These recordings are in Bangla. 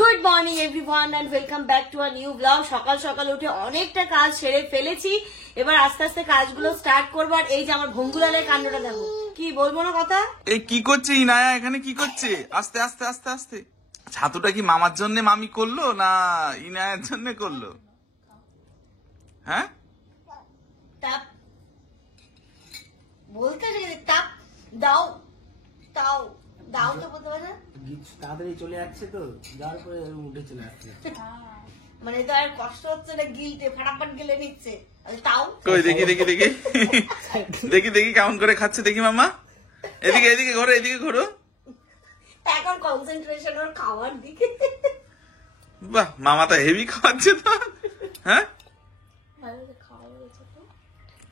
Good morning everyone and welcome back to a new blog. সকাল সকাল উঠে অনেকটা কাজ সেরে ফেলেছি, এবার আস্তে আস্তে কাজগুলো স্টার্ট করবো। আর এই যে আমার ভঙ্গুলালের কাণ্ডটা দেখো, কি বলবো না কথা। এই কি করছে ইনায়া, এখানে কি করছে? আস্তে আস্তে আস্তে আস্তে। ছাতুটা কি মামার জন্য মামি করলো না ইনায়ার জন্য করলো? হ্যাঁ টাপ বলতে টাপ দাও দাও দাও তো বলতে পারে না, তাড়াতাড়ি চলে যাচ্ছে তো, যাওয়ার পরে উঠে চলে আসছে। মানে তো আর কষ্ট হচ্ছে না, গিলতে ফাটাফাট গিলে নিচ্ছে। তাও কই দেখি দেখি দেখি দেখি দেখি কেমন করে খাচ্ছে দেখি মামা। এদিকে এদিকে ঘোরো, এদিকে ঘোরো। এখন কনসেন্ট্রেশন ওর খাওয়ার দিকে। বাহ, মামা তো হেভি খাওয়াচ্ছে তো। হ্যাঁ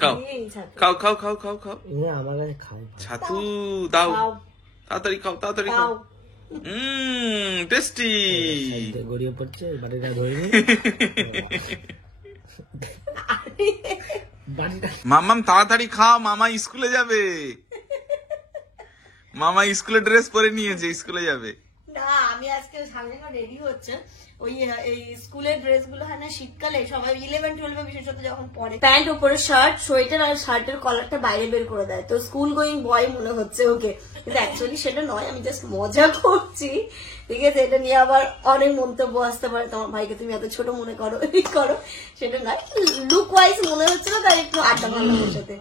খাও খাও খাও খাও খাও খাও। আমার কাছে খাই ছাতু দাও, তাড়াতাড়ি খাও তাড়াতাড়ি খাও। টেস্টি। গড়িয়ে পড়ছে, বাড়িটা ধরে মামাম তাড়াতাড়ি খাও, মামা স্কুলে যাবে। মামা স্কুলে ড্রেস পরে নিয়েছে, স্কুলে যাবে। না আমি আজকে সামনে রেডি হচ্ছে, ওই এই স্কুলের ড্রেস গুলো হয় না শীতকালে সবাই 11-12 বিশেষত যখন পরে, প্যান্ট উপরে শার্ট, সোয়েটার আর শার্টের কলারটা বাইরে বের করে দেয়, তো স্কুল গোয়িং বয় মনে হচ্ছে ওকে, কিন্তু অ্যাকচুয়ালি সেটা নয়, আমি জাস্ট মজা করছি। ঠিক আছে, এটা নিয়ে আবার অনেক মন্তব্য আসতে পারে, তোমার ভাইকে তুমি এত ছোট মনে করো এই করো, সেটা নয়, লুক ওয়াইজ মনে হচ্ছে না, তাই একটু আড্ডা মারলাম ওর সাথে।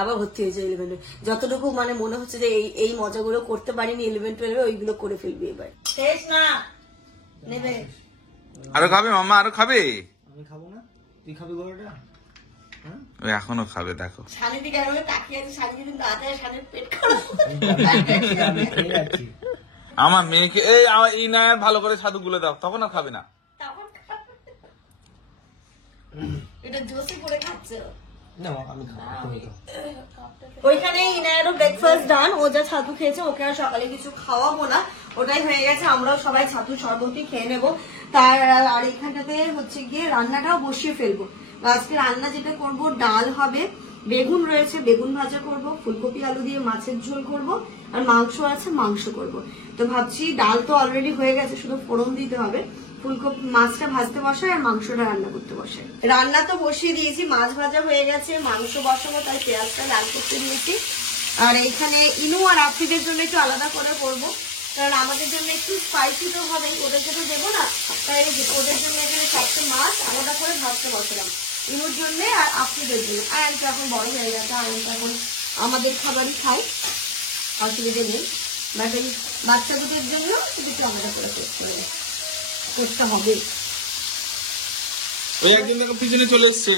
আবার ভর্তি হয়েছে 11-12, যতটুকু মানে মনে হচ্ছে যে এই মজাগুলো করতে পারিনি 11-12 ওইগুলো করে ফেলবি এবার। শেষ না নেবে, আরো খাবে মামা, আরো খাবে? আমি খাবো না, তুই খাবি গরুটা? ওই এখনো খাবে, দেখো শানের দিকে আমি তাকিয়ে আছি, শানি যদি না যায় শানের পেট খারাপ। আমার মেয়েকে এই ইনায়ার ভালো করে ছাতু গুলো দাও, তখন আর খাবে না। তখন এটা জোসি করে খাচ্ছে। ওইখানে ইনায়ারও ব্রেকফাস্ট ডান, ও যা ছাতু খেয়েছে ওকে আর সকালে কিছু খাওয়াবো না, ওটাই হয়ে গেছে, আমরাও সবাই ছাতু শরবতই খেয়ে নেবো। তার আর এখানটাতে হচ্ছে গিয়ে রান্নাটাও বসিয়ে ফেলবো। আজকে রান্না যেটা করব, ডাল হবে, বেগুন রয়েছে, বেগুন ভাজা করব, ফুলকপি আলু দিয়ে মাছের ঝোল করব, আর মাংস আছে, মাংস করব। তো ভাবছি ডাল তো অলরেডি হয়ে গেছে, শুধু ফোড়ন দিতে হবে, ফুলকপি মাছটা ভাজতে বসায় আর মাংসটা রান্না করতে বসায়। রান্না তো বসিয়ে দিয়েছি, মাছ ভাজা হয়ে গেছে, মাংস বসাবো, তাই পেঁয়াজটা লাল করতে দিয়েছি। আর এইখানে ইনু আর আফ্রিদের জন্য একটু আলাদা করে করবো, কারণ আমাদের জন্য একটু স্পাইসি তো হবে, ওদেরকে তো দেবো না, তাই ওদের জন্য এখানে চারটে মাছ আলাদা করে ভাজতে বসালাম, ইনুর জন্য আর আফ্রিদের জন্য। আর তো এখন বড় হয়ে গেছে, আর এখন আমাদের খাবারই খাই, অসুবিধে নেই, বাট এই বাচ্চা দুটোর জন্য একটু আলাদা করে করতে হবে। ওই একদিন দেখো পিছনে চলে এসছে,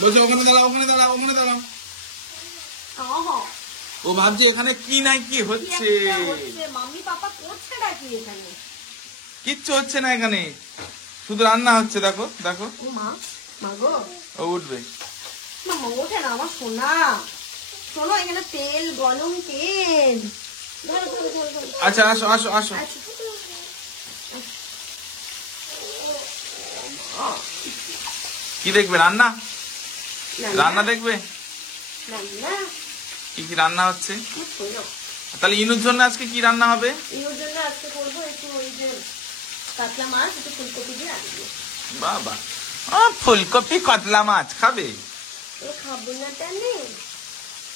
বলছে ওখানে দাঁড়াও ওখানে দাঁড়াও ওখানে দাঁড়াও। ও ভাবছে এখানে কি নাই কি হচ্ছে, মাম্মি পাপা করছে নাকি এখানে? কিচ্ছু হচ্ছে না, এখানে শুধু রান্না হচ্ছে। দেখো দেখো মা মা গো, ও উঠবে। মামা ওঠে না আমার সোনা, শোনো এখানে তেল, গরম তেল। আচ্ছা আসো আসো আসো। কি দেখবে? রান্না রান্না দেখবে? কি কি রান্না হচ্ছে? তাহলে ইনুর জন্য আজকে কি রান্না হবে? ইনুর জন্য আজকে করবো একটু ওই যে কাতলা মাছ, একটু ফুলকপি দিয়ে আনবো। বাবা, ও ফুলকপি কাতলা মাছ খাবে? খাবো না টানে,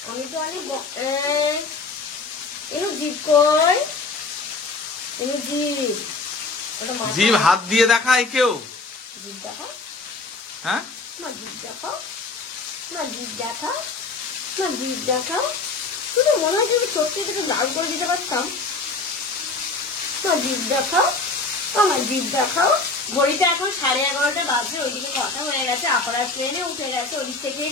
আমি তো অনেক এনু জিভ কই, এনু জিভ, জিভ হাত দিয়ে দেখায় কেউ? জিভ দেখাও, হ্যাঁ মা জিভ দেখাও, মা জিভ দেখাও, মা জিভ দেখাও। শুধু মনে হয় যদি সত্যি থেকে লাল করে দিতে পারতাম। মা জিভ দেখাও, আমার জিভ দেখাও। ঘড়িতে এখন 11:30 বাজে, ওইদিকে কথা হয়ে গেছে, আপারা ট্রেনে উঠে গেছে, ওদিক থেকে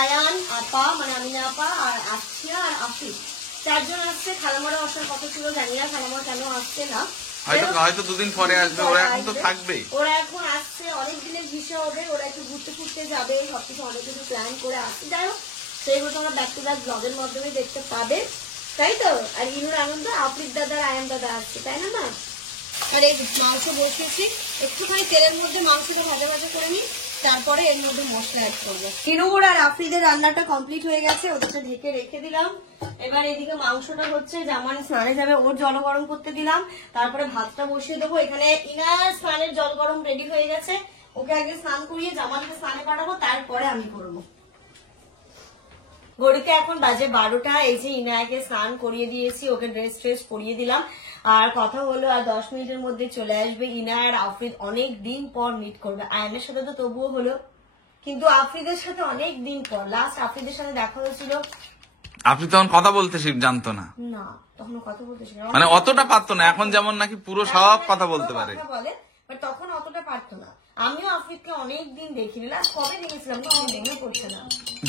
আয়ান আপা মানে আমিনা আপা আর আসছিয়া আর আফিস, চারজন আসছে। খালামোড়া আসার কথা ছিল, জানি না খালামোড়া কেন আসছে না, হয়তো দুদিন পরে আসবে, ওরা এখন তো থাকবে। ওরা এখন আসছে, অনেক দিনের ভিসা হবে, ওরা একটু ঘুরতে ফুরতে যাবে, সবকিছু অনেক কিছু প্ল্যান করে আসছে। যাই হোক, সেইগুলো তোমরা ব্যাক টু ব্যাক ব্লগের মাধ্যমে দেখতে পাবে, তাই তো। আর ইনুর আনন্দ আফ্রিদ দাদা আর আয়ান দাদা আসছে, তাই না মা? আর এই মাংস বসিয়েছি, একটুখানি তেলের মধ্যে মাংসটা ভাজা ভাজা করে নিই, তারপরে এর মধ্যে মশলা অ্যাড করবো। হিরুর আর আফরিদের রান্নাটা কমপ্লিট হয়ে গেছে, ওদেরটা ঢেকে রেখে দিলাম। এবার এদিকে মাংসটা হচ্ছে, জামান স্নানে যাবে, ওর জল গরম করতে দিলাম। তারপরে ভাতটা বসিয়ে দেবো। এখানে ইনার স্নানের জল গরম রেডি হয়ে গেছে, ওকে আগে স্নান করিয়ে জামানকে স্নানে পাঠাবো, তারপরে আমি করবো। ঘড়িতে এখন বাজে 12টা। এই যে ইনায়াকে স্নান করিয়ে দিয়েছি, ওকে ড্রেস পরিয়ে দিলাম। আর কথা হলো আর 10 মিনিটের মধ্যে চলে আসবে ইনায়া আর আফরিদ। অনেক দিন পর মিট করবে। আয়নের সাথে তো তবুও হলো, কিন্তু আফরিদের সাথে অনেক দিন পর। লাস্ট আফরিদের সাথে দেখা হয়েছিল, আপনি তখন কথা বলতে জানতো না, না তখন কথা বলতে শিখে না। মানে অতটা পারতো না। এখন যেমন নাকি পুরো সব কথা বলতে পারে, বলে, বাট তখন অতটা পারতো না। আমিও আফরিদকে অনেক দিন দেখিনি, লাস্ট কবে দেখেছিলাম তো আমি দেখে পড়ছে না,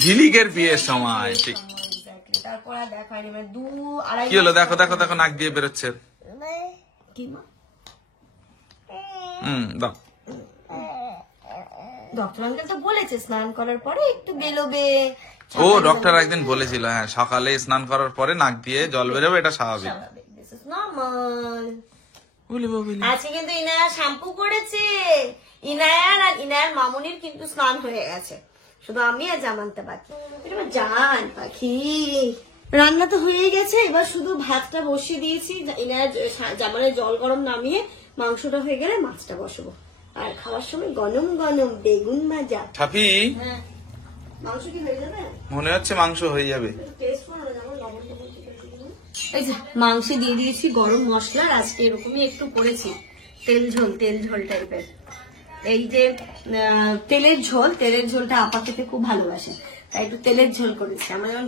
ঝিলিকের বিয়ের সময়। ঠিক, Exactly. তারপর আর দেখা হয়নি, মানে 2-2.5 কি হলো? দেখো দেখো দেখো, নাক দিয়ে বেরোচ্ছে। কি মা? দাও। ডক্টর আঙ্কেল তো বলেছে স্নান করার পরে একটু বেরোবে। ও ডক্টর একদিন বলেছিল, হ্যাঁ, সকালে স্নান করার পরে নাক দিয়ে জল বেরোবে, এটা স্বাভাবিক। This is normal. বলি বলি। আজকে কিন্তু ইনায়া শ্যাম্পু করেছে। ইনায়ার আর ইনায়ার মামুনির কিন্তু স্নান হয়ে গেছে, শুধু আমি আর জামানটা বাকি। এটা আমার জান পাখি। রান্না তো হয়ে গেছে, এবার শুধু ভাতটা বসিয়ে দিয়েছি। ইনায়ার জামানের জল গরম নামিয়ে মাংসটা হয়ে গেলে মাছটা বসাবো। আর খাওয়ার সময় গরম গরম বেগুন ভাজা। ছাপি, হ্যাঁ, মাংস কি হয়ে যাবে? মনে হচ্ছে মাংস হয়ে যাবে। টেস্ট করো না, যেমন লবণ টবণ ঠিক আছে কিনা। এই যে মাংসে দিয়ে দিয়েছি গরম মশলা। আর আজকে এরকমই একটু করেছি, তেল ঝোল টাইপের। এই যে তেলের ঝোলটা আপা খেতে খুব ভালোবাসে, তাই একটু তেলের ঝোল করেছি। আমার যেমন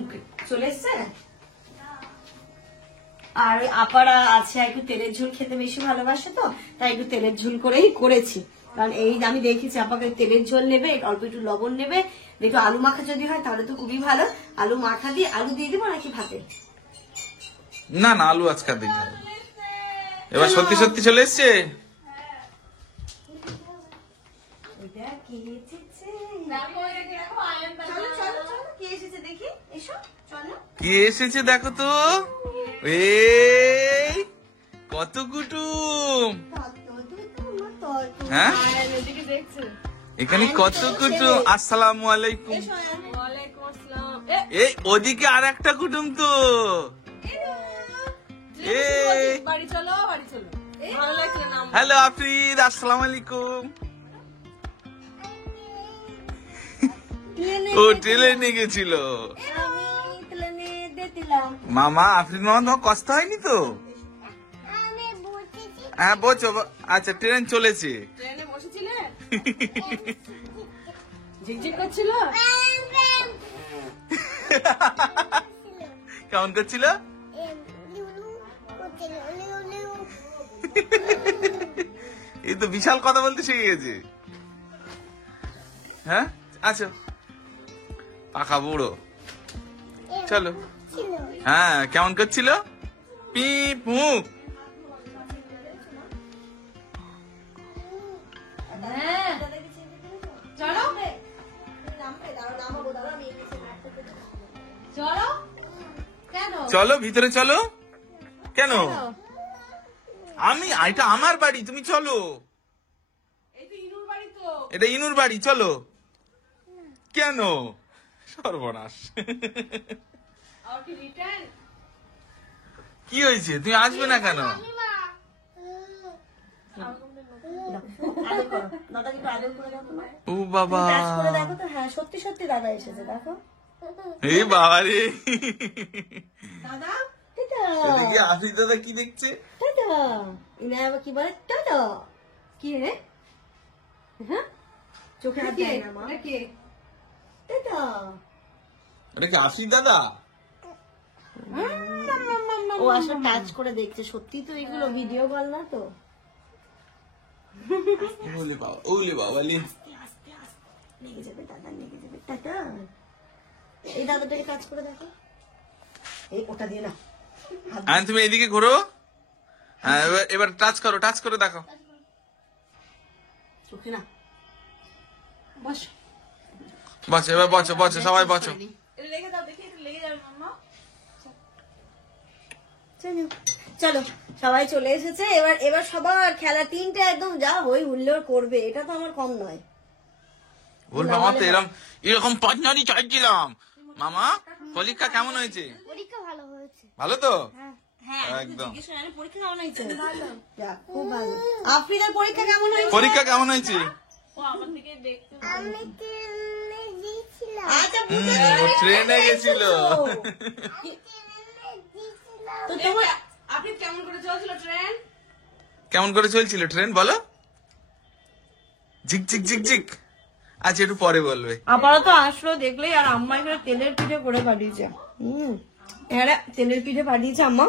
চলে এসছে, আর আপারা আছে একটু তেলের ঝোল খেতে বেশি ভালোবাসে, তো তাই একটু তেলের ঝোল করেই করেছি। কারণ এই আমি দেখেছি আপাকে তেলের ঝোল নেবে, অল্প একটু লবণ নেবে, একটু আলু মাখা যদি হয় তাহলে তো খুবই ভালো। আলু মাখা দিয়ে আলু দিয়ে দিবো নাকি ভাতে? না না, আলু আজকাল দিতে হবে। এবার সত্যি সত্যি চলে এসছে। কে এসেছে দেখো তো, এই কত কুটুম। হ্যাঁ, এখানে কত কুটুম। আসসালামু আলাইকুম। এই ওদিকে আর একটা কুটুম তো। হ্যালো আফরিদ, আসসালামু আলাইকুম। ও ট্রেনে গেছিল মামা। আফরিদ মামা, তোমার কষ্ট হয়নি তো? হ্যাঁ বলছো। আচ্ছা, ট্রেন চলেছে। ট্রেনে বসেছিলে? ঝিকঝিক করছিল? কেমন করছিল? এই তো বিশাল কথা বলতে শিখে গেছে। হ্যাঁ, আচ্ছা, পাখা বুড়ো। চলো। হ্যাঁ, কেমন করছিল? পিপ মুখ। চলো চলো। কেন? চলো ভিতরে চলো। কেন? এটা আমার বাড়ি, তুমি চলো। এই তো ইনুর বাড়ি তো। এটা ইনুর বাড়ি, চলো। কেন? সর্বনাশ। আর কি রিটার্ন? কি হয়েছে? তুমি আসবে না কেন? ও বাবা, দেখো তো। হ্যাঁ, সত্যি সত্যি দাদা এসেছে, দেখো। এই বাবা রে। দাদা দেখি আফরিদ দাদা কি দেখছে। টাটা। ইনায়া আবার কি বলে? টাটা। কি রে? হ্যাঁ, চোখে হাত দেয় না মা। কে? টাটা। এটা কি আফরিদ দাদা? ও আসলে টাচ করে দেখছে। সত্যি তো এগুলো ভিডিও কল না তো। ওলে বাবা, ওলে বাবা লে। আস্তে লেগে যাবে দাদা, লেগে যাবে। টাটা। এই দাদাটাকে টাচ করে দেখো। এই ওটা দিয়ে না, হ্যাঁ, তুমি এদিকে ঘোরো। হ্যাঁ, এবার টাচ করে দেখো। চোখে না। বস। বসো, এবার বসো, সবাই বসো। এটা লেগে দাও, দেখি এটা লেগে যাবে মাম্মা। চলো সবাই চলে এসেছে। এবার সবার খেলা 3টে একদম যা হই হুল্লোড় করবে, এটা তো আমার কম নয়। ভুল মামা তো এরকম পাঁচনারই চাইছিলাম। মামা পরীক্ষা কেমন হয়েছে? পরীক্ষা ভালো হয়েছে। ভালো তো? হ্যাঁ একদম। জিজ্ঞেস করে পরীক্ষা কেমন হয়েছে? যাক, খুব ভালো। আফরিনের পরীক্ষা কেমন হয়েছে? পরীক্ষা কেমন হয়েছে? ও আমার থেকে দেখতে আমি ট্রেনে গিয়েছিলাম। আচ্ছা ও ট্রেনে গেছিল। তো তোমার আপনি কেমন করে চলছিল ট্রেন? কেমন করে চলছিল ট্রেন বলো? ঝিক ঝিক ঝিক ঝিক। আচ্ছা একটু পরে বলবে। আপাতত আসলো দেখলেই, আর আম্মা এখানে তেলের পিঠে করে পাঠিয়েছে। এখানে তেলের পিঠে পাঠিয়েছে আম্মা,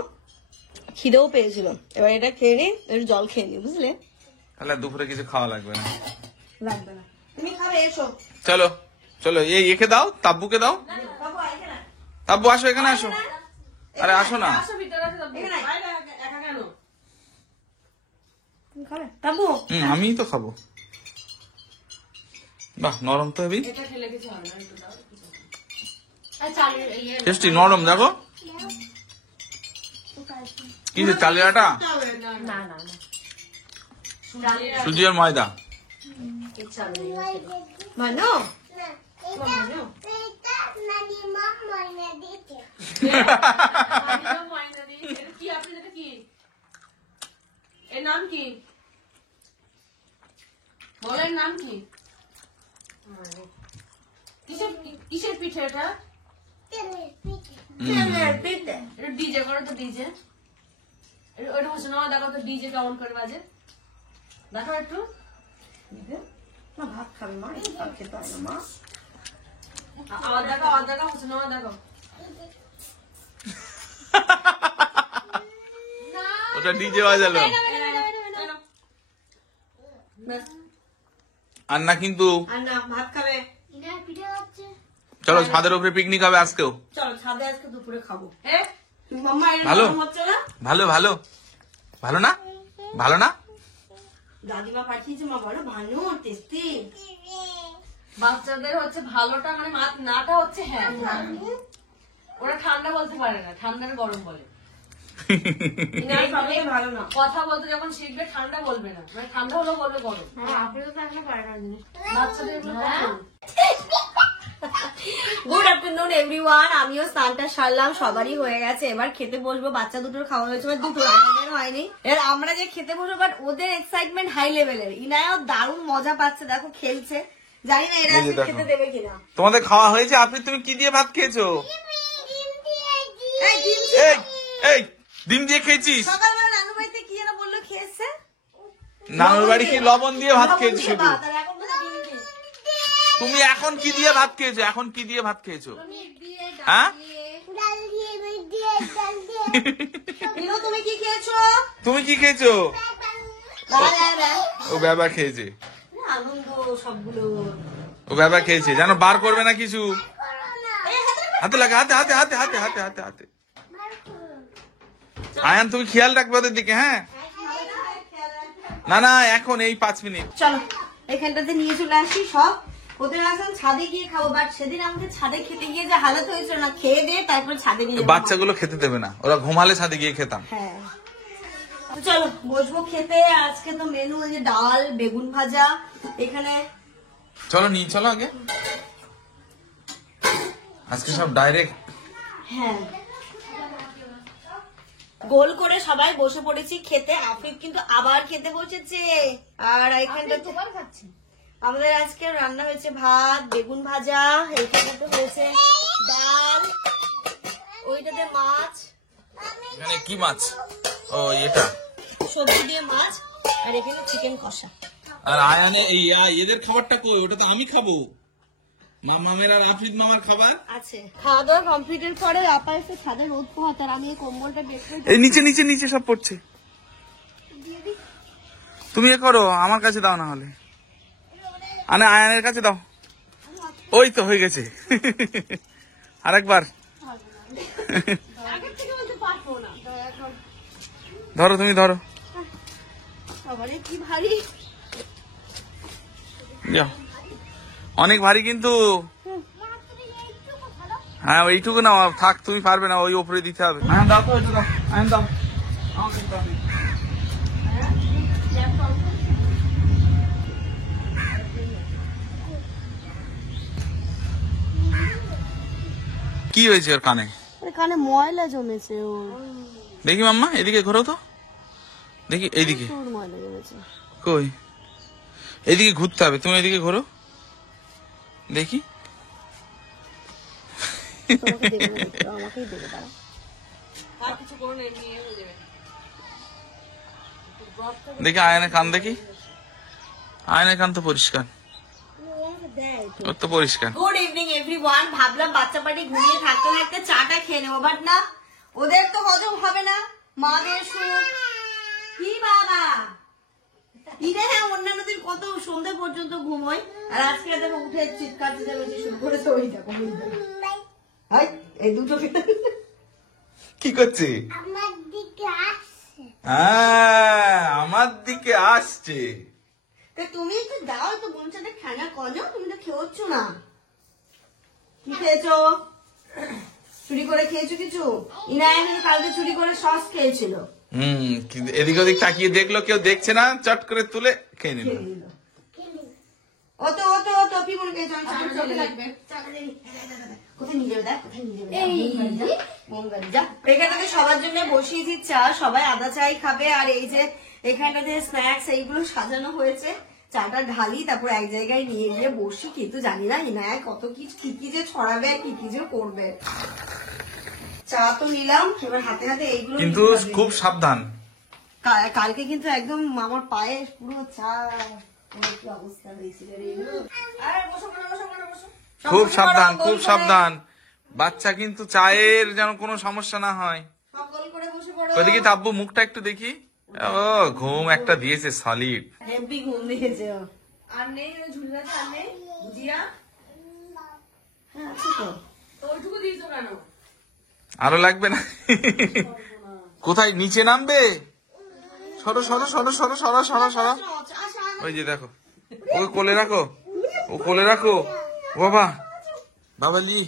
খিদেও পেয়েছিল। এবার এটা খেয়ে নি, একটু জল খেয়ে নি, বুঝলে? তাহলে দুপুরে কিছু খাওয়া লাগবে না। লাগবে না, তুমি খাবে, এসো। চলো চলো, এই একে দাও, তাব্বুকে দাও। বাবু এখানে তাব্বু আসো, এখানে আসো। আরে আসো না। আসো ভিতরে আসো তারপর। এখানে। বাইরে একা কেন? তুমি খাবে বাবু? আমিই তো খাবো। বাহ নরম তো হেবি, এটা খেলে কিছু হবে না, একটু দাও। আচ্ছা ইয়ে টেস্টি নরম। দেখো কি যে চালের আটা, না না না সুজি আর ময়দা। মানো এটা নানি মা ময়না দিতে। ময়না দি এটা কি? আপনি এটা কি? এর নাম কি? বলেন নাম কি? কিসের পিঠে এটা? তেলের পিঠে। এটা ডিজে করো তো, ডিজে। ওটা হচ্ছে না, দেখো তো ডিজে কেমন করে বাজে, দেখো একটু। মা ভাত খাবে, মা ভাত খেতে হয় না মা। আবার দেখো হচ্ছে না, দেখো। ওটা ডিজে বাজালো। আর না কিন্তু আর না ভাত খাবে। ইনার পিঠে হচ্ছে। চলো ছাদের উপরে পিকনিক হবে আজকেও। চলো ছাদে আজকে দুপুরে খাবো। এ মাম্মা এটা ভালো। নরম হচ্ছে না? ভালো ভালো ভালো না, ভালো না। দাদিমা পাঠিয়েছে, মা বলো ভালো টেস্টি। বাচ্চাদের হচ্ছে ভালোটা মানে নাটা হচ্ছে হ্যাঁ, ওরা ঠান্ডা বলতে পারে না, ঠান্ডার গরম বলে। ইনার সবই ভালো না। কথা বলতে যখন শিখবে ঠান্ডা বলবে না, মানে ঠান্ডা হলেও বলবে গরম। আপনি তো এখনো পারে না জিনিস, বাচ্চাদের এগুলো কখন? Good afternoon everyone. আমিও স্নানটা সারলাম, সবারই হয়ে গেছে। এবার খেতে বসবো। বাচ্চা দুটোর খাওয়া হয়েছে, মানে দুটোর, আমাদের হয়নি। এর আমরা যে খেতে বসবো, বাট ওদের এক্সাইটমেন্ট হাই লেভেলের। ইনায়ও দারুণ মজা পাচ্ছে, দেখো খেলছে। জানি না এরা এই যে আজকে দেখো। খেতে দেবে কিনা। তোমাদের খাওয়া হয়েছে? আপনি তুমি কি দিয়ে ভাত খেয়েছো? এই ডিম এই এই ডিম দিয়ে খেয়েছিস? সকালবেলা নানু বাড়িতে কি যেন বললো খেয়েছে? নানুর বাড়ি কি লবণ দিয়ে ভাত খেয়েছো শুধু? ভাত, আর এখন বলে ডিম দিয়ে। তুমি এখন কি দিয়ে ভাত খেয়েছো? এখন কি দিয়ে ভাত খেয়েছো? হ্যাঁ ডাল দিয়ে, মিট দিয়ে, ডাল দিয়ে। বিনু, তুমি কি খেয়েছো? তুমি কি খেয়েছো? দাঁড়া। ও বাবা খেয়েছে, আনন্দ সবগুলো। ও বাবা খেয়েছে, জানো বার করবে না কিছু। এই হাতে রাখো। হাতে লাগা, হাতে হাতে হাতে হাতে হাতে হাতে হাতে। আয়ান তুমি খেয়াল রাখবে ওদের দিকে, হ্যাঁ? না না এখন এই 5 মিনিট। চলো এখানটাতে নিয়ে চলে আসি সব। ওদের আসলে ছাদে গিয়ে খাবো, বাট সেদিন আমাদের ছাদে খেতে গিয়ে যে হালত হয়েছিল না, খেয়ে দিয়ে তারপরে ছাদে নিয়ে যাবো। বাচ্চাগুলো খেতে দেবে না, ওরা ঘুমালে ছাদে গিয়ে খেতাম। হ্যাঁ, তো চলো বসবো খেতে। আজকে তো মেনু ওই যে ডাল, বেগুন ভাজা। এখানে চলো নিয়ে চলো আগে, আজকে সব ডাইরেক্ট। হ্যাঁ গোল করে সবাই বসে পড়েছি খেতে। আফিফ কিন্তু আবার খেতে বসেছে। আর এখানটাতে আমাদের আজকে রান্না হয়েছে ভাত, বেগুন ভাজা, এইখানটাতে হয়েছে ডাল, ওইটাতে মাছ, এখানে কি মাছ? ও এটা। সবজি দিয়ে মাছ, আর এখানে চিকেন কষা। আর আয়ানে এই এদের খাবারটা কই? ওটা তো আমি খাবো। মামের আর আফরিদ মামার খাবার আছে। খাওয়া দাওয়া কমপ্লিটের পরে আপা এসে ছাদে রোদ পোহাতে, আর আমি এই কম্বলটা বের করে এই নিচে নিচে নিচে সব পড়ছে। তুমি এ করো, আমার কাছে দাও, না হলে আনে আয়ানের কাছে দাও। ওই তো হয়ে গেছে। আরেকবার আগের থেকে বলতে পারবো না। ধরো, তুমি ধরো। সবারই কি ভারী। যাও, অনেক ভারী কিন্তু। হ্যাঁ ওইটুকু না থাক, তুমি পারবে না, ওই উপরে দিতে হবে। আয়ান দাও তো, ওইটুকু দাও, আয়ান দাও। আমাকে দাও। কি হয়েছে ওর কানে? কানে ময়লা জমেছে ওর, দেখি মাম্মা, এদিকে ঘোরো তো, দেখি এইদিকে। ওর ময়লা জমেছে। কই? এদিকে ঘুরতে হবে, তুমি এদিকে ঘোরো দেখি। তোমাকে দেবে না, একটু আমাকেই দেবে, দাঁড়াও। আর কিছু করো না, এমনি হয়ে যাবে। দেখি আয়নের কান, দেখি আয়নের কান তো পরিষ্কার, ওর তো পরিষ্কার। Good evening everyone. ভাবলাম বাচ্চা পার্টি ঘুমিয়ে থাকতে থাকতে চাটা খেয়ে নেবো, বাট না, ওদের তো হজম হবে না। মাদের সুখ কি বাবা, ইরে হ্যাঁ অন্যান্য দিন কত সন্ধ্যে পর্যন্ত ঘুমোয়, আর আজকে দেখো উঠে চিৎকার চেঁচামেচি শুরু করেছে। ওই দেখো, ওই দেখো। হাই, এই দুটো কি করছে? আমার দিকে আসছে। হ্যাঁ, আমার দিকে আসছে। তা তুমি একটু দাও তো বোন সাথে খানা কজো, তুমি তো খেয়েছ না। কি খেয়েছো? চুরি করে খেয়েছো কিছু? ইনায়া কিন্তু কালকে চুরি করে সস খেয়েছিল। কিন্তু এদিক ওদিক তাকিয়ে দেখলো কেউ দেখছে না, চট করে তুলে খেয়ে নিল। খেয়ে নিল। ও তো কি মনে খেয়েছো? আমি চান চলে লাগবে। কোথায় নিয়ে যাবে দেখ, কোথায় নিয়ে যাবে? মঙ্গল যা। এখানে সবার জন্য বসিয়েছি চা, সবাই আদা চাই খাবে। আর এই যে এখানটাতে স্ন্যাক্স এইগুলো সাজানো হয়েছে, চাটা ঢালি, তারপর এক জায়গায় নিয়ে গিয়ে বসি। কিন্তু জানি না ইনায়া কত কি যে ছড়াবে, কি যে করবে। চা তো নিলাম, এবার হাতে হাতে এইগুলো কিন্তু নিতে হবে। খুব সাবধান। কালকে কিন্তু একদম আমার পায়ে পুরো চা, আমার কি অবস্থা হয়েছিল রে। আরে বসো, বসো, বসো, বসো। খুব সব সাবধান, গোল খুব করে- সাবধান। বাচ্চা কিন্তু চায়ের যেন কোনো সমস্যা না হয়। সব গোল করে বসে পড়ো। ওদিকে তাব্বু মুখটা একটু দেখি। ও ঘুম একটা দিয়েছে সলিড। হেভি ঘুম দিয়েছে ও। আর নেই ওই ঝুড়ি আছে, আর নেই ভুজিয়া, হ্যাঁ আছে তো। তো ওইটুকু দিয়েছো কেন? আরো লাগবে না? কোথায় নিচে নামবে? সরো সরো সরো সরো সরো সরো সরো। ওই যে দেখো, ওকে কোলে রাখো, ও কোলে রাখো। বাবা, বাবালি,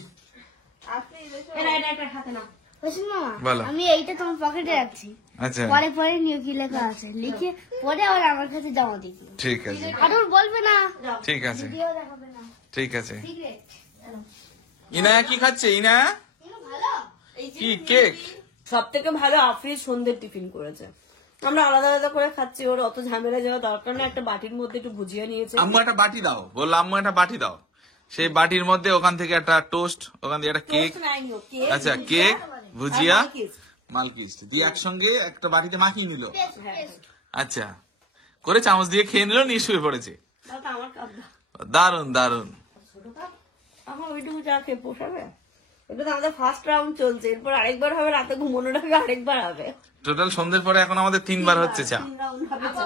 এটা হাতে না। বুঝলি মামা, বলো। আমি এইটা তোমার পকেটে রাখছি। আচ্ছা পরে পরে নিউ কি লেখা আছে, লিখে পরে আবার আমার কাছে জমা দিচ্ছি। ঠিক আছে, আর ওর বলবে না, ঠিক আছে, ভিডিও দেখাবে না, ঠিক আছে। সিক্রেট। ইনায়া কি খাচ্ছে? ইনায়া ভালো। কি কেক? সব থেকে ভালো আফরিজ সন্ধ্যের টিফিন করেছে। আমরা আলাদা আলাদা করে খাচ্ছি, ওর অত ঝামেলা যাওয়া দরকার না। একটা বাটির মধ্যে একটু ভুজিয়া নিয়েছে। আম্মু একটা বাটি দাও, বললো আম্মু একটা বাটি দাও। সেই বাটির মধ্যে ওখান থেকে একটা টোস্ট, ওখান থেকে একটা কেক, Toast নেয়নি ও, কেক, আচ্ছা ভুজিয়া, কেক, ভুজিয়া, আর মালকিস। মালকিস দিয়ে একসঙ্গে একটা বাটিতে মাখিয়ে নিল। হ্যাঁ, আচ্ছা করে চামচ দিয়ে খেয়ে নিল, নিয়ে শুয়ে পড়েছে। দাও তো আমার কাপ দাও। দারুন দারুন। আমার ওইটুকু চা খেয়ে পোষাবে? এটা তো আমাদের ফার্স্ট রাউন্ড চলছে, এরপর আরেকবার হবে, রাতে ঘুমানোর আগে আরেকবার হবে। টোটাল সন্ধ্যের পরে এখন আমাদের 3 বার হচ্ছে চা। 3 round হবে চা।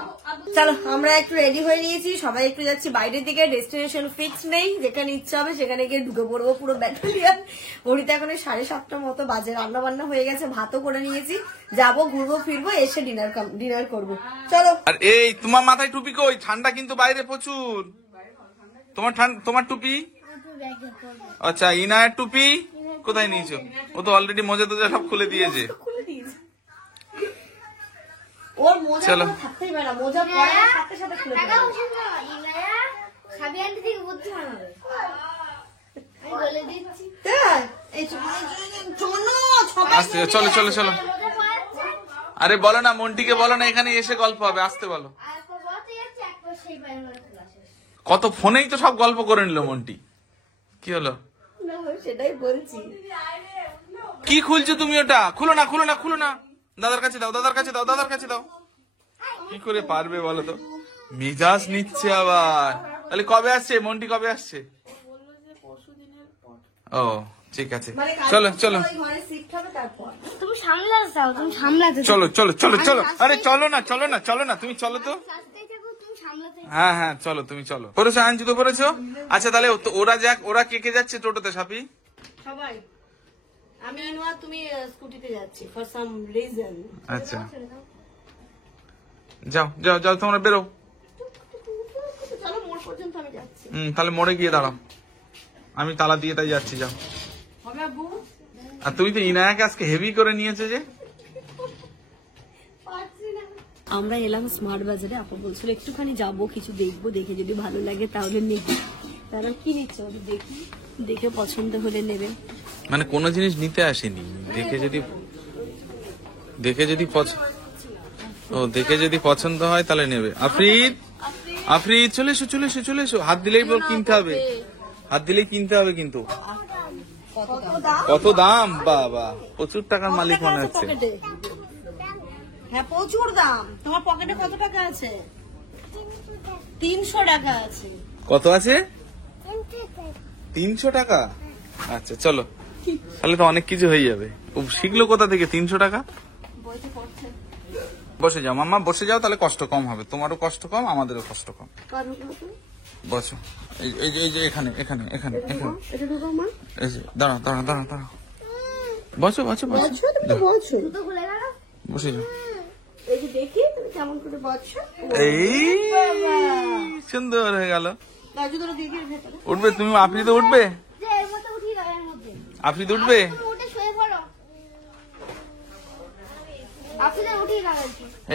চলো আমরা একটু রেডি হয়ে নিয়েছি, সবাই একটু যাচ্ছি বাইরের দিকে। ডেস্টিনেশন ফিক্স নেই, যেখানে ইচ্ছা হবে সেখানে গিয়ে ঢুকে পড়বো পুরো ব্যাটালিয়ান। ঘড়িতে এখন 7:30 মতো বাজে, রান্না বান্না হয়ে গেছে, ভাতও করে নিয়েছি। যাবো, ঘুরবো ফিরবো, এসে ডিনার করবো। চলো। আর এই তোমার মাথায় টুপি কই? ঠান্ডা কিন্তু বাইরে প্রচুর। তোমার টুপি? আচ্ছা ইনায়ের টুপি কোথায় নিয়েছো? ও তো অলরেডি মোজা টোজা সব খুলে দিয়েছে। খুলে দিয়েছে। ওর মোজা চলো। পুরো থাকতেই পারে না, মোজা পরে সাথে সাথে খুলে টাকা দেবে। উঠে না, ইনায়া সাবি আন্টি থেকে বুদ্ধি বানাবে। আমি বলে দিচ্ছি। তাই? এই চলো, সবাই আস্তে চলো চলো চলো। মজা পাচ্ছে। আরে বলো না, মন্টিকে বলো না এখানে এসে গল্প হবে, আসতে বলো। আর কবতে যাচ্ছে একবার সেই পায়ের মধ্যে ক্লাসে। কত ফোনেই তো সব গল্প করে নিল মন্টি। কি হলো? না, সেটাই বলছি। কি খুলছো তুমি ওটা? খুলো না খুলো না খুলো না, দাদার কাছে দাও, দাদার কাছে দাও, দাদার কাছে দাও। কি করে পারবে বলো তো? মিজাজ নিচ্ছে আবার। তাহলে কবে আসছে মন্টি, কবে আসছে? ও ঠিক আছে, মানে কালকে চলো চলো ওই ঘরে শিফট হবে তারপর। তুমি সামলাতে চাও, তুমি সামলাতে চাও। চলো চলো চলো চলো। আরে চলো না চলো না চলো না, তুমি চলো তো। রাস্তায় থাকো, তুমি সামলাতে। হ্যাঁ হ্যাঁ চলো, তুমি চলো। পড়েছো আনছি তো পড়েছো। আচ্ছা তাহলে ওরা যাক, ওরা কে কে যাচ্ছে টোটোতে? সাপি সবাই, আমি ইনুয়া, তুমি স্কুটিতে যাচ্ছি ফর সাম রিজন। আচ্ছা যাও যাও যাও, তোমরা বেরো। চলো, মোড় পর্যন্ত আমি যাচ্ছি। তাহলে মোড়ে গিয়ে দাঁড়াও, আমি তালা দিয়ে তাই যাচ্ছি। যাও। হবে আব্বু? আর তুমি তো ইনায়াকে আজকে হেভি করে নিয়েছে যে। আমরা এলাম স্মার্ট বাজারে। আপু বলছিল একটুখানি যাবো, কিছু দেখবো, দেখে যদি ভালো লাগে তাহলে নেব। তারা কি নিচ্ছে ওদের দেখি, দেখে পছন্দ হলে নেবে। মানে কোনো জিনিস নিতে আসেনি, দেখে যদি পছন্দ হয় তাহলে নেবে। আফরিদ চলে এসো, হাত দিলেই কিনতে হবে কিন্তু। কত দাম বাবা, প্রচুর টাকার মালিক মনে হচ্ছে। হ্যাঁ প্রচুর দাম। তোমার পকেটে কত টাকা আছে? 300 টাকা আছে। কত আছে? 300 টাকা। আচ্ছা চলো, তাহলে তো অনেক কিছু হয়ে যাবে। ও শিখলো কোথা থেকে 300 টাকা? বসে যাও মাম্মা, বসে যাও, তাহলে কষ্ট কম হবে, তোমারও কষ্ট কম আমাদেরও কষ্ট কম। বসো, এই যে এখানে এই যে দাঁড়াও। বসো জুতো খুলে গেল। বসে যাও। এই যে দেখি তুমি কেমন করে বলছো। এই সুন্দর হয়ে গেল। জুতোটা দেখি ভেতরে। উঠবে তুমি? আফরিদ উঠবে? যে এর মধ্যে উঠিয়ে দাও, এর মধ্যে আফরিদ উঠবে? তুমি উঠে শুয়ে পড়ো। আপনি উঠিয়ে দাও।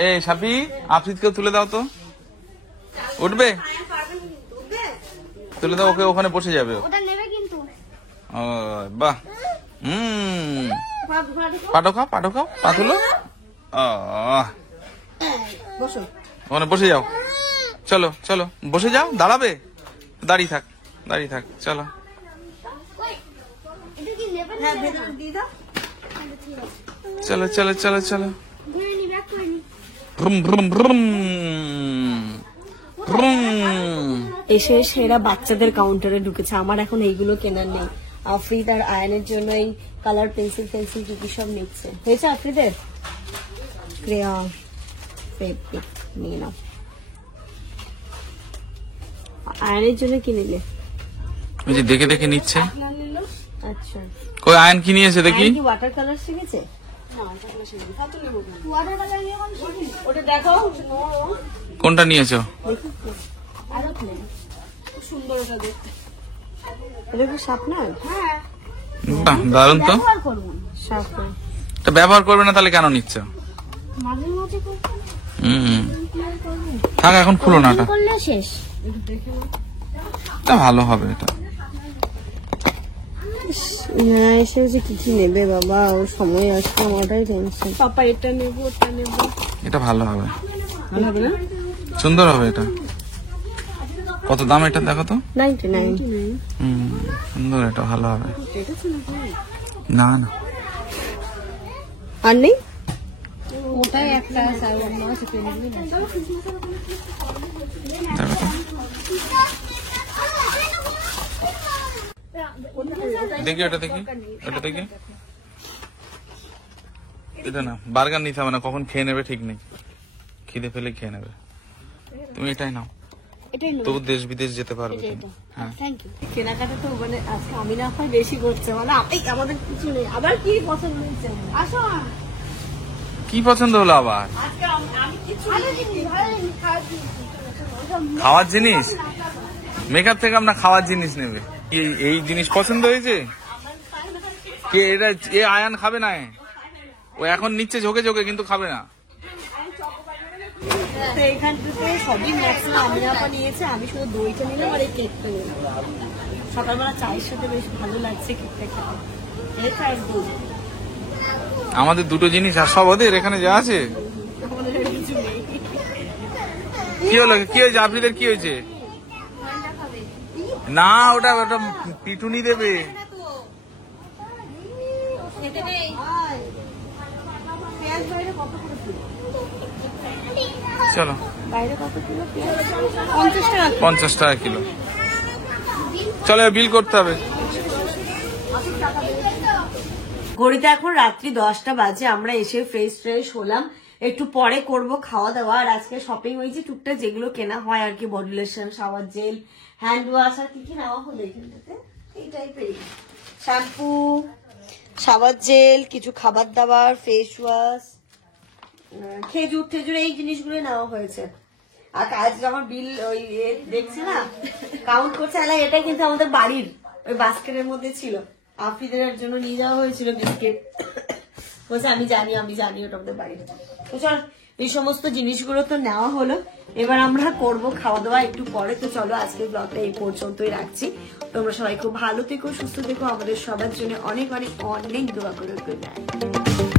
এই সাপি, আফরিদকে তুলে দাও তো। উঠবে? তুলে দাও ওকে, ওখানে বসে যাবে ও। ওটা নেবে কিন্তু। ও বাহ, পাঠো খাও, পা তুলো। বসো। ওখানে বসে যাও। চলো বসে যাও। দাঁড়াবে? দাঁড়িয়ে থাক চলো। এটা কি নেবে? হ্যাঁ ভেতরে দিয়ে দাও। চলো। ধরে নি, ব্যাক করে নি। এসে এরা বাচ্চাদের কাউন্টারে ঢুকেছে। আমার এখন এইগুলো কেনার নেই। আফরিদ আর আয়নের জন্য এই কালার পেন্সিল কি সব নিচ্ছে। হয়েছে আফরিদের? ক্রেয়ন, ফেব্রিক নিয়ে নাও। আয়নের জন্য কি নিলে? ওই যে দেখে নিচ্ছে। আচ্ছা, কই আয়ন কি নিয়েছে দেখি? আয়ন কি ওয়াটার কালার শিখেছে? ওয়াটার কালার নিয়ে কোন শিখি? ওটা দেখো। কোনটা নিয়েছো? সুন্দর ওটা দেখতে। এটা কি শার্পনার? হ্যাঁ, বাহ, দারুণ তো। ব্যবহার করব। শার্পনার। তা ব্যবহার করবে না তাহলে কেন নিচ্ছ? মাঝে মাঝে করব। থাক, এখন খুলো না এটা। করলে শেষ। এটা ভালো হবে এটা। না এসে যে কি নেবে বাবা, ও সময় আসবে, আমারটাই টেনশন। পাপা এটা নেবো ওটা নেবো। এটা ভালো হবে, ভালো হবে না? সুন্দর হবে এটা। কত দাম এটা দেখো তো? 99। সুন্দর, এটা ভালো হবে। না আর নেই? ওটাই একটা আছে আর অন্য আছে কিনে নিবি না। দেখো তো, দেখি ওটা দেখি। এটা না, বার্গার নিতে হবে না, কখন খেয়ে নেবে ঠিক নেই, খিদে পেলে খেয়ে নেবে। তুমি এটাই নাও, এটাই নেবো। তবু দেশ বিদেশ যেতে পারবে তুমি। হ্যাঁ, থ্যাংক ইউ। কেনাকাটা তো মানে আজকে আমি না হয় বেশি করছে, মানে আমাদের কিছু নেই। আবার কি পছন্দ হয়েছে? আসো না। কি পছন্দ হলো আবার? আজকে আমি কিছু ভালো জিনিস খাওয়ার জিনিস। খাওয়ার জিনিস? মেকআপ থেকে আমরা খাওয়ার জিনিস নেবে? এই জিনিস পছন্দ হয়েছে? কে এটা? এ আয়ান খাবে না, ও এখন নিচ্ছে ঝোঁকে কিন্তু খাবে না। তো এখান থেকে সবই ম্যাক্সিমাম আমি আপা নিয়েছে। আমি শুধু দইটা নিলাম আর এই কেকটা নিলাম। সকালবেলা চায়ের সাথে বেশ ভালো লাগছে কেকটা খেতে। এটা আর দুধ। আমাদের দুটো জিনিস আর সব ওদের এখানে যা আছে। আমাদের আর কিছু নেই। কি হলো? কি হয়েছে? আপনাদের কি হয়েছে? না, ওটা পিটুনি দেবে। পেঁয়াজ বাইরে কত করে কিলো? চলো, বাইরে কত কিলো পেঁয়াজ? 50 টাকা। 50 টাকা কিলো। চলো, বিল করতে হবে। ঘড়িতে এখন রাত্রি 10টা বাজে। আমরা এসে ফ্রেশ হলাম, একটু পরে করব খাওয়া দাওয়া। আর আজকে শপিং হয়েছে টুকটাক, যেগুলো কেনা হয় আর কি, body lotion, shower gel, hand wash আর কি নেওয়া হলো এখানটাতে। এই টাইপেরই শ্যাম্পু, শাওয়ার জেল, কিছু খাবার দাবার, ফেস ওয়াশ, খেজুর এই জিনিসগুলো নেওয়া হয়েছে। আর আজকে আমার বিল ওই দেখছি না, কাউন্ট করছে। এটা কিন্তু আমাদের বাড়ির ওই বাস্কেটের মধ্যে ছিল, আফ্রিদের জন্য নিয়ে যাওয়া হয়েছিল বিস্কিট। বলছে আমি জানি ওটা আমাদের বাড়ি। তো চল এই সমস্ত জিনিসগুলো তো নেওয়া হলো, এবার আমরা করব খাওয়া দাওয়া একটু পরে। তো চলো আজকের ব্লগটা এই পর্যন্তই রাখছি। তোমরা সবাই খুব ভালো থেকো, সুস্থ থেকো, আমাদের সবার জন্য অনেক অনেক অনেক দোয়া করো। Good night.